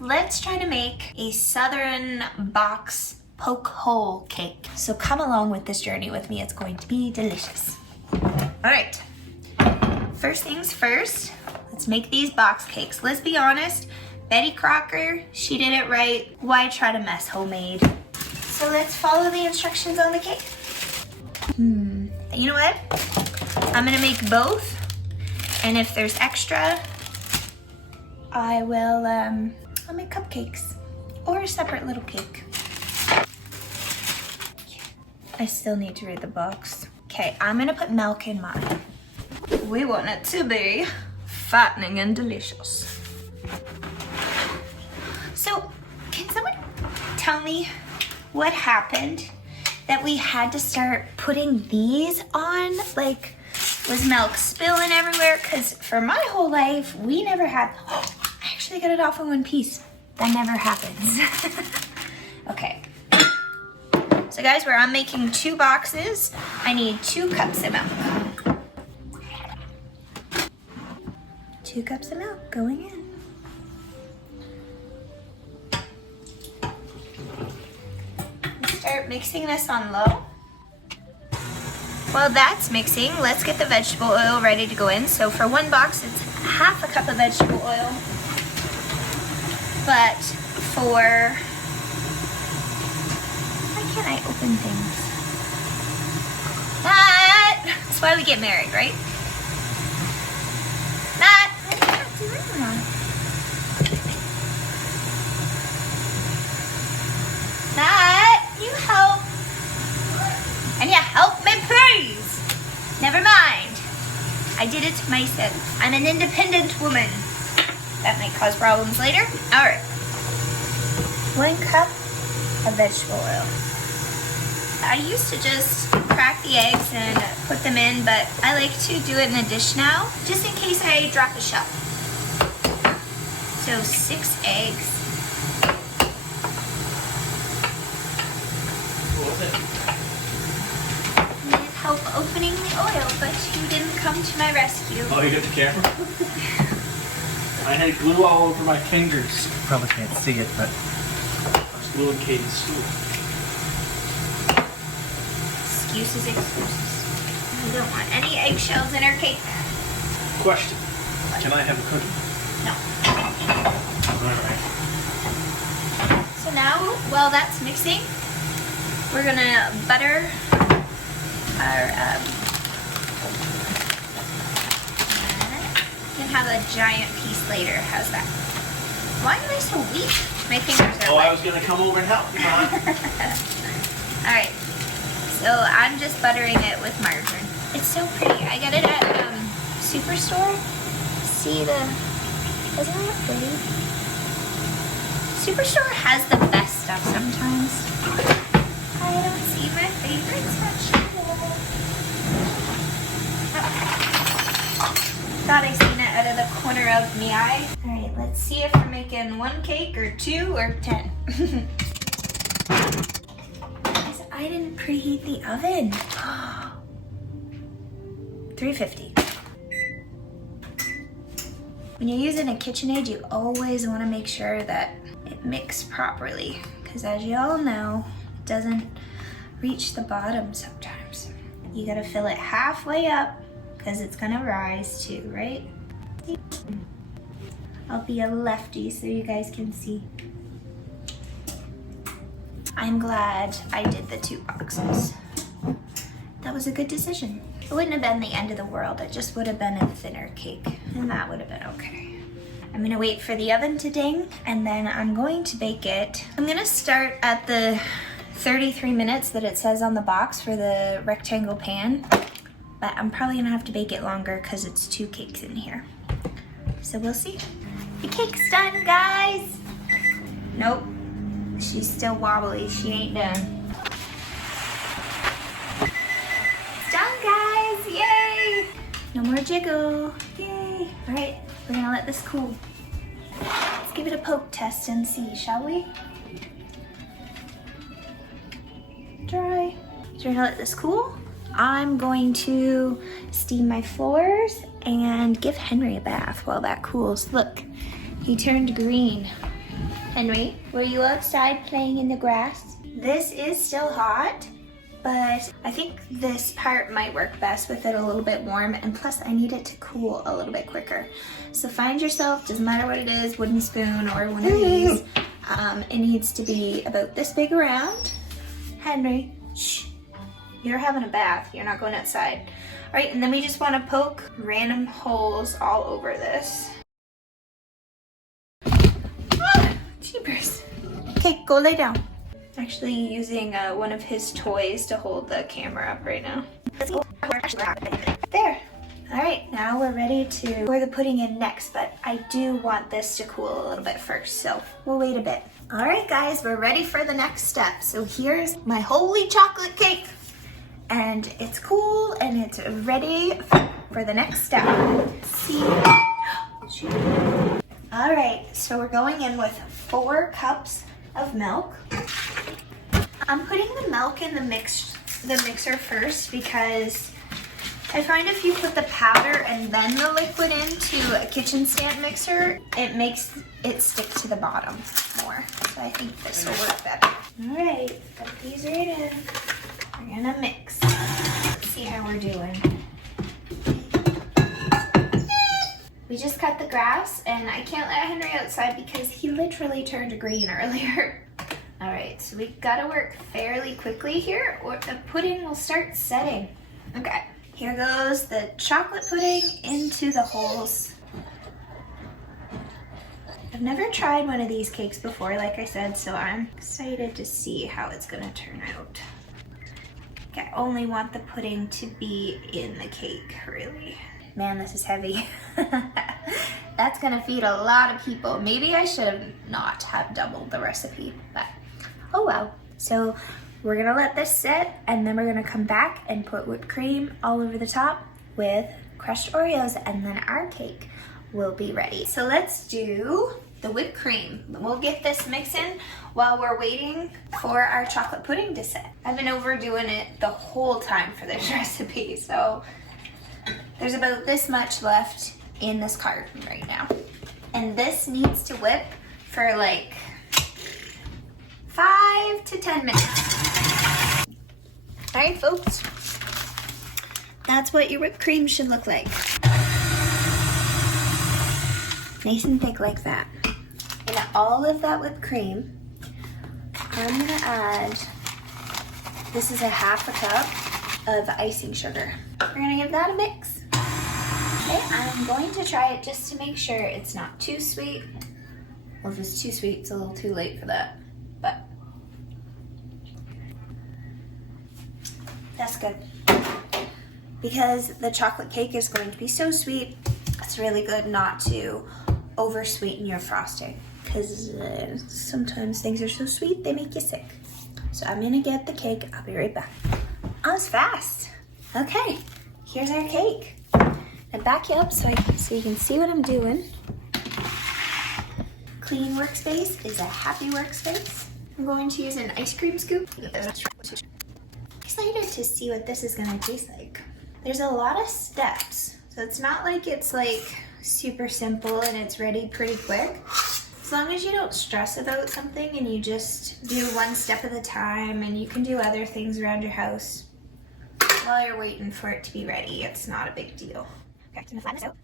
let's try to make a southern box poke hole cake. So come along with this journey with me. It's going to be delicious. All right, first things first, let's make these box cakes. Let's be honest, Betty Crocker, she did it right. Why try to mess homemade? So let's follow the instructions on the cake. You know what? I'm gonna make both, and if there's extra, I will, I'll make cupcakes or a separate little cake. I still need to read the box. Okay, I'm gonna put milk in mine. We want it to be fattening and delicious. So, can someone tell me what happened that we had to start putting these on? Like, was milk spilling everywhere? Because for my whole life, we never had, I actually got it off in one piece. That never happens. Okay. So guys, where I'm making 2 boxes, I need 2 cups of milk. 2 cups of milk going in. Start mixing this on low. While that's mixing, let's get the vegetable oil ready to go in. So for 1 box, it's half a cup of vegetable oil. But for, why can't I open things? That's why we get married, right? You help. And you help me, please. Never mind. I did it myself. I'm an independent woman. That might cause problems later. All right. 1 cup of vegetable oil. I used to just crack the eggs and put them in, but I like to do it in a dish now, just in case I drop a shell. So 6 eggs. Needed help opening the oil, but you didn't come to my rescue. Oh, you got the camera? I had glue all over my fingers. You probably can't see it, but I was gluing Katie's shoe. Excuses. I don't want any eggshells in her cake. Question. Can I have a cookie? No. Alright. So now, while that's mixing, we're gonna butter our, you can have a giant piece later. How's that? Why am I so weak? My fingers are I wet. was gonna come over and help you, huh? Alright, so I'm just buttering it with margarine. It's so pretty. I got it at Superstore. See the, isn't that pretty? Superstore has the best stuff sometimes. I don't see my favorite vegetable. Thought I seen it out of the corner of my eye. Alright, let's see if we're making 1 cake or 2 or 10. I didn't preheat the oven. 350. When you're using a KitchenAid, you always want to make sure that it mixes properly, because as you all know, it doesn't reach the bottom sometimes. You gotta fill it halfway up, because it's gonna rise too, right? I'll be a lefty so you guys can see. I'm glad I did the 2 boxes. That was a good decision. It wouldn't have been the end of the world. It just would have been a thinner cake, and that would have been okay. I'm gonna wait for the oven to ding, and then I'm going to bake it. I'm gonna start at the 33 minutes that it says on the box for the rectangle pan, but I'm probably gonna have to bake it longer because it's 2 cakes in here. So we'll see. The cake's done, guys. Nope, she's still wobbly. She ain't done. It's done, guys, yay! No more jiggle, yay. All right, we're gonna let this cool. Let's give it a poke test and see, shall we? Dry. So we're gonna let this cool. I'm going to steam my floors and give Henry a bath while that cools. Look, he turned green. Henry, were you outside playing in the grass? This is still hot, but I think this part might work best with it a little bit warm, and plus I need it to cool a little bit quicker. So find yourself, doesn't matter what it is, wooden spoon or one of these. It needs to be about this big around. Henry, shh, you're having a bath, you're not going outside. All right, and then we just want to poke random holes all over this. Jeepers. Okay, go lay down. Actually using one of his toys to hold the camera up right now. There. All right, now we're ready to pour the pudding in next, but I do want this to cool a little bit first, so we'll wait a bit. All right, guys, we're ready for the next step. So here's my holy chocolate cake, and it's cool and it's ready for the next step. See? All right, so we're going in with 4 cups of milk. I'm putting the milk in the mixer first because I find if you put the powder and then the liquid into a kitchen stand mixer, it makes it stick to the bottom more. So I think this will work better. All right, put these right in. We're gonna mix. Let's see how we're doing. We just cut the grass, and I can't let Henry outside because he literally turned green earlier. All right, so we gotta work fairly quickly here or the pudding will start setting. Okay, here goes the chocolate pudding into the holes. I've never tried one of these cakes before, like I said, so I'm excited to see how it's gonna turn out. I only want the pudding to be in the cake, really. Man, this is heavy. That's gonna feed a lot of people. Maybe I should not have doubled the recipe, but oh well. So we're gonna let this sit, and then we're gonna come back and put whipped cream all over the top with crushed Oreos, and then our cake will be ready. So let's do the whipped cream. We'll get this mixing while we're waiting for our chocolate pudding to set. I've been overdoing it the whole time for this recipe, so there's about this much left in this carton right now. And this needs to whip for like 5 to 10 minutes. All right, folks, that's what your whipped cream should look like. Nice and thick like that. And all of that whipped cream, I'm gonna add, this is a 1/2 cup of icing sugar. We're gonna give that a mix. Okay, I'm going to try it just to make sure it's not too sweet. Well, if it's too sweet, it's a little too late for that, but that's good. Because the chocolate cake is going to be so sweet, it's really good not to over sweeten your frosting, because sometimes things are so sweet they make you sick. So I'm gonna get the cake. I'll be right back. That was fast. Okay, here's our cake. And back you up so you can see what I'm doing. Clean workspace is a happy workspace. I'm going to use an ice cream scoop. Excited to see what this is gonna taste like. There's a lot of steps, so it's not like it's like super simple and it's ready pretty quick. As long as you don't stress about something and you just do one step at a time, and you can do other things around your house while you're waiting for it to be ready, it's not a big deal. Okay, I'm gonna flatten this out.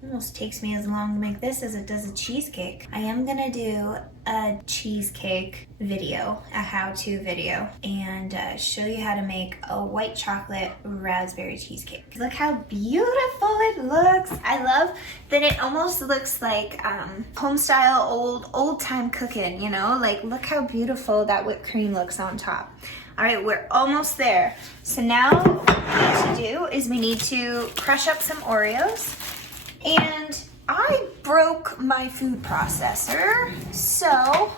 Almost takes me as long to make this as it does a cheesecake. I am gonna do a cheesecake video, a how-to video, and show you how to make a white chocolate raspberry cheesecake. Look how beautiful it looks. I love that it almost looks like home style old time cooking, you know? Like, look how beautiful that whipped cream looks on top. All right, we're almost there. So now what we need to do is we need to crush up some Oreos. And I broke my food processor, so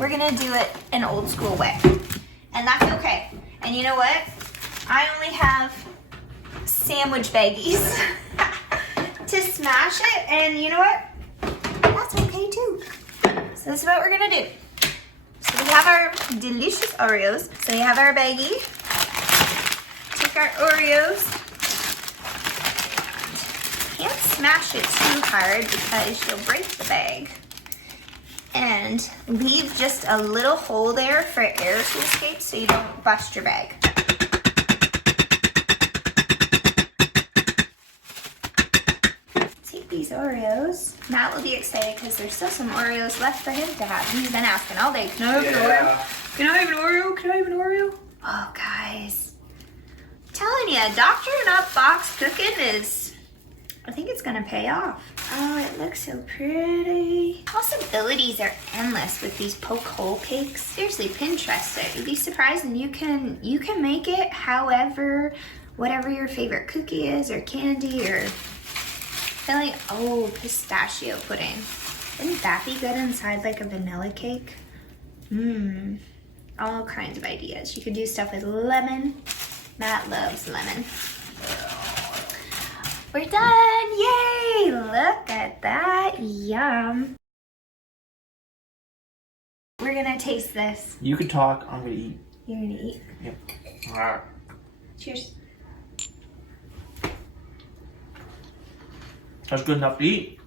we're gonna do it an old school way. And that's okay. And you know what? I only have sandwich baggies to smash it, and you know what? That's okay too. So this is what we're gonna do. So we have our delicious Oreos. So you have our baggie. Take our Oreos. Can't smash it too hard because you'll break the bag. And leave just a little hole there for air to escape so you don't bust your bag. Take these Oreos. Matt will be excited because there's still some Oreos left for him to have. He's been asking all day, can I have an Oreo? Can I have an Oreo? Can I have an Oreo? Oh, guys. I'm telling you, doctoring up box cooking is, I think it's gonna pay off. Oh, it looks so pretty. Possibilities are endless with these poke hole cakes. Seriously, Pinterest it. You'd be surprised, and you can make it however, whatever your favorite cookie is, or candy, or filling. Oh, pistachio pudding. Wouldn't that be good inside like a vanilla cake? Mmm. All kinds of ideas. You could do stuff with lemon. Matt loves lemon. We're done! Yay! Look at that. Yum. We're gonna taste this. You can talk, I'm gonna eat. You're gonna eat? Yep. Alright. Cheers. That's good enough to eat.